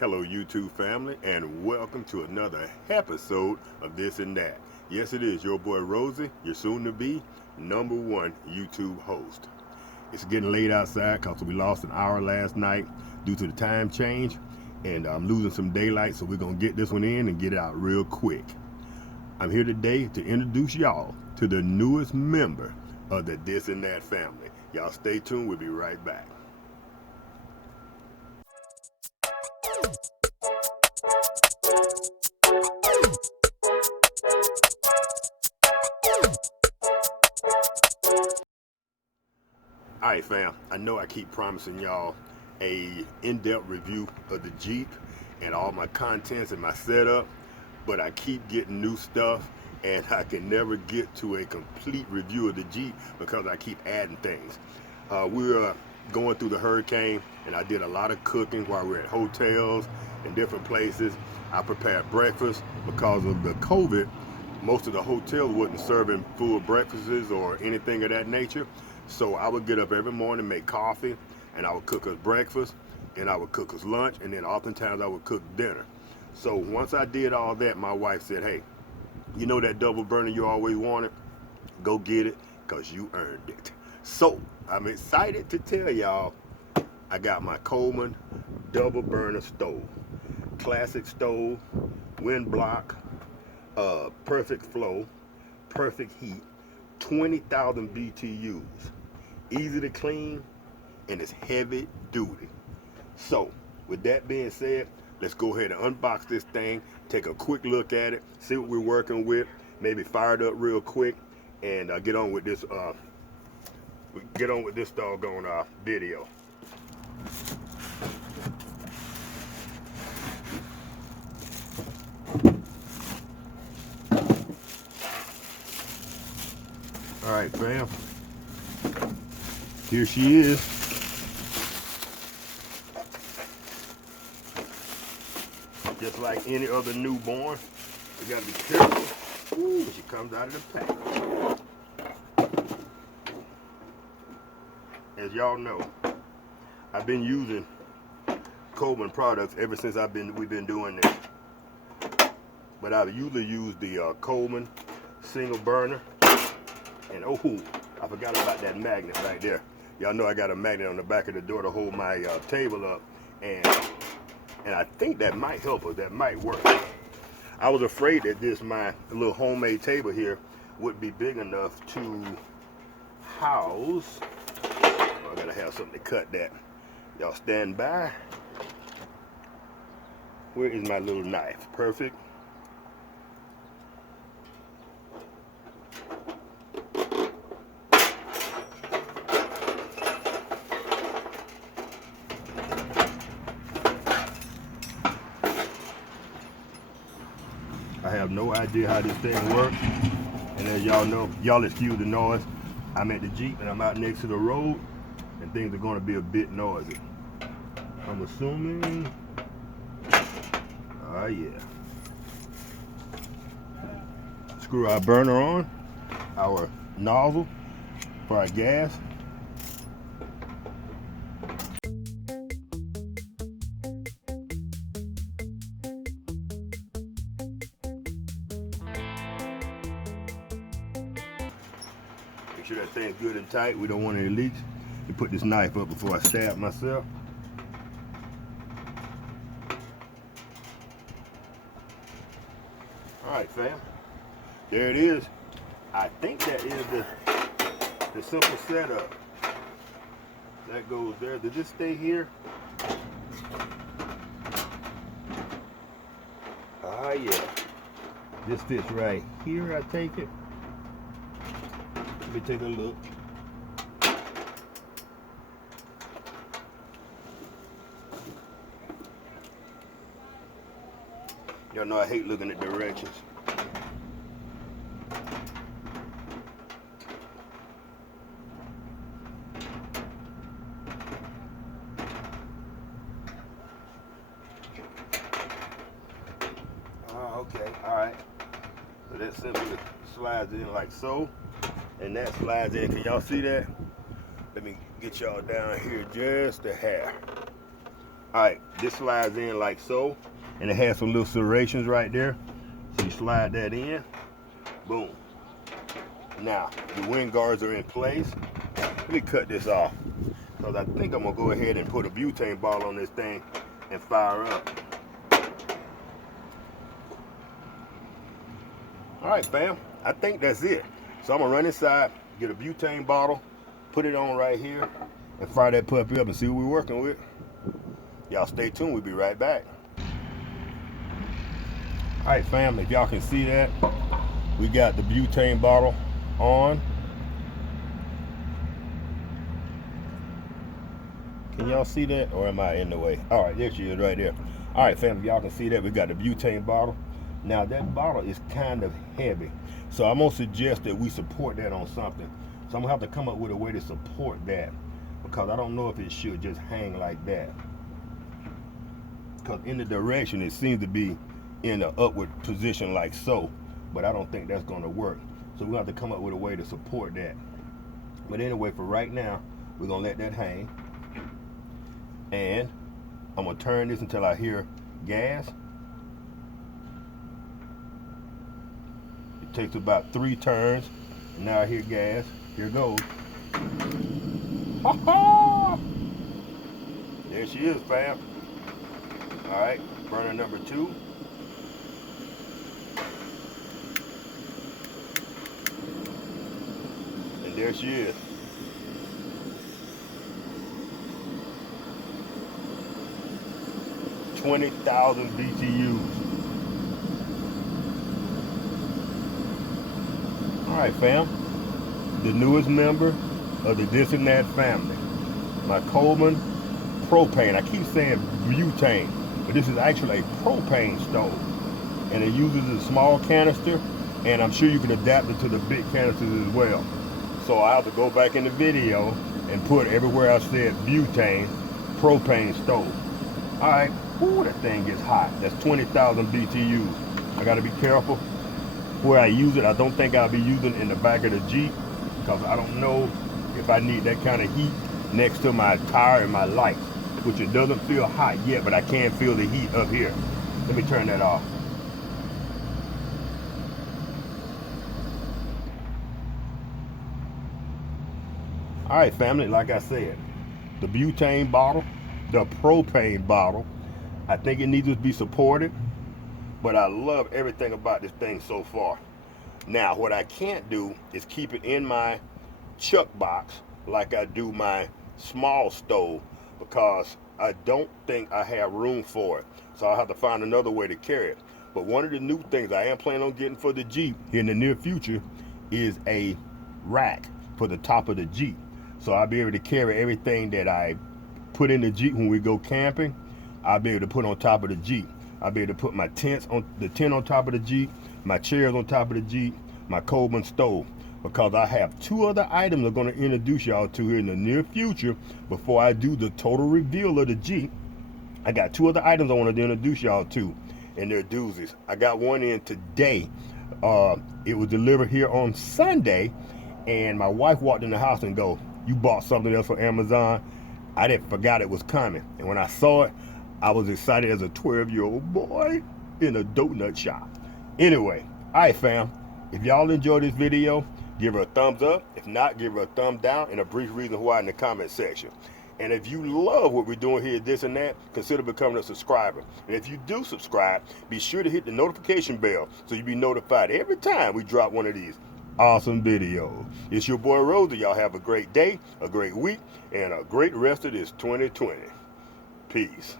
Hello YouTube family, and welcome to another episode of This and That. Yes, it is your boy Rosie, your soon to be #1 YouTube host. It's getting late outside because we lost an hour last night due to the time change, and I'm losing some daylight, so we're gonna get this one in and get it out real quick. I'm here today to introduce y'all to the newest member of the This and That family. Y'all stay tuned, we'll be right back. Alright fam, I know I keep promising y'all a in-depth review of the Jeep and all my contents and my setup, but I keep getting new stuff and I can never get to a complete review of the Jeep because I keep adding things. We were going through the hurricane and I did a lot of cooking while we were at hotels and different places. I prepared breakfast because of the COVID. Most of the hotels wasn't serving full breakfasts or anything of that nature. So I would get up every morning, make coffee, and I would cook us breakfast, and I would cook us lunch, and then oftentimes I would cook dinner. So once I did all that, my wife said, hey, you know that double burner you always wanted? Go get it, because you earned it. So I'm excited to tell y'all I got my Coleman Double Burner stove. Classic stove, wind block, perfect flow, perfect heat, 20,000 BTUs. Easy to clean, and it's heavy duty. So with that being said, let's go ahead and unbox this thing, take a quick look at it, see what we're working with, maybe fire it up real quick, and get on with this doggone video. All right, fam. Here she is. Just like any other newborn, you gotta be careful. Ooh, she comes out of the pack. As y'all know, I've been using Coleman products ever since we've been doing this. But I've usually used the Coleman single burner. And oh, I forgot about that magnet right there. Y'all know I got a magnet on the back of the door to hold my table up, and I think that might help us. That might work. I was afraid that my little homemade table here would be big enough to house. Oh, I gotta have something to cut that. Y'all stand by. Where is my little knife? Perfect. I have no idea how this thing works, and as y'all know, y'all excuse the noise. I'm at the Jeep and I'm out next to the road, and things are going to be a bit noisy. I'm assuming, yeah. Screw our burner on, our nozzle for our gas. Make sure that thing's good and tight. We don't want any leaks. You put this knife up before I stab myself. Alright fam, there it is. I think that is the simple setup. That goes there. Does this stay here? Yeah. This fits right here, I take it. Let me take a look. Y'all know I hate looking at directions. Okay, alright. So that simply slides in like so. And that slides in. Can y'all see that? Let me get y'all down here just a hair. All right, this slides in like so, and it has some little serrations right there. So you slide that in, boom. Now, the wind guards are in place. Let me cut this off, because I think I'm gonna go ahead and put a butane bottle on this thing and fire up. All right, fam, I think that's it. So I'm gonna run inside, get a butane bottle, put it on right here, and fire that puppy up and see what we're working with. Y'all stay tuned, we'll be right back. All right, fam, if y'all can see that, we got the butane bottle on. Can y'all see that, or am I in the way? All right, there she is right there. All right, fam, if y'all can see that, we got the butane bottle. Now, that bottle is kind of heavy, so I'm gonna suggest that we support that on something. So I'm gonna have to come up with a way to support that, because I don't know if it should just hang like that. Because in the direction, it seems to be in an upward position like so, but I don't think that's gonna work. So we'll have to come up with a way to support that. But anyway, for right now, we're gonna let that hang. And I'm gonna turn this until I hear gas. It takes about 3 turns. And now I hear gas. Here goes. Ha ha! There she is, fam. All right, burner number 2. And there she is. $20,000 BTUs. All right, fam. The newest member of the This and That family. My Coleman propane. I keep saying butane, but this is actually a propane stove. And it uses a small canister, and I'm sure you can adapt it to the big canisters as well. So I have to go back in the video and put everywhere I said butane, propane stove. All right. Ooh, that thing gets hot. That's 20,000 BTUs. I gotta be careful where I use it. I don't think I'll be using it in the back of the Jeep, because I don't know if I need that kind of heat next to my tire and my lights, which it doesn't feel hot yet, but I can feel the heat up here. Let me turn that off. All right, family, like I said, the butane bottle, the propane bottle, I think it needs to be supported, but I love everything about this thing so far. Now, what I can't do is keep it in my chuck box like I do my small stove, because I don't think I have room for it. So I'll have to find another way to carry it. But one of the new things I am planning on getting for the Jeep here in the near future is a rack for the top of the Jeep. So I'll be able to carry everything that I put in the Jeep when we go camping. I'll be able to put on top of the Jeep. I'll be able to put my tent on top of the Jeep, my chairs on top of the Jeep, my Coleman stove. Because I have 2 other items I'm going to introduce y'all to here in the near future before I do the total reveal of the Jeep. I got 2 other items I want to introduce y'all to, and they're doozies. I got one in today. It was delivered here on Sunday, and my wife walked in the house and go, "You bought something else from Amazon?" I didn't forgot it was coming, and when I saw it, I was excited as a 12-year-old boy in a donut shop. Anyway, all right, fam. If y'all enjoyed this video, give her a thumbs up. If not, give her a thumb down and a brief reason why in the comment section. And if you love what we're doing here, This and That, consider becoming a subscriber. And if you do subscribe, be sure to hit the notification bell so you'll be notified every time we drop one of these awesome videos. It's your boy Rosie. Y'all have a great day, a great week, and a great rest of this 2020. Peace.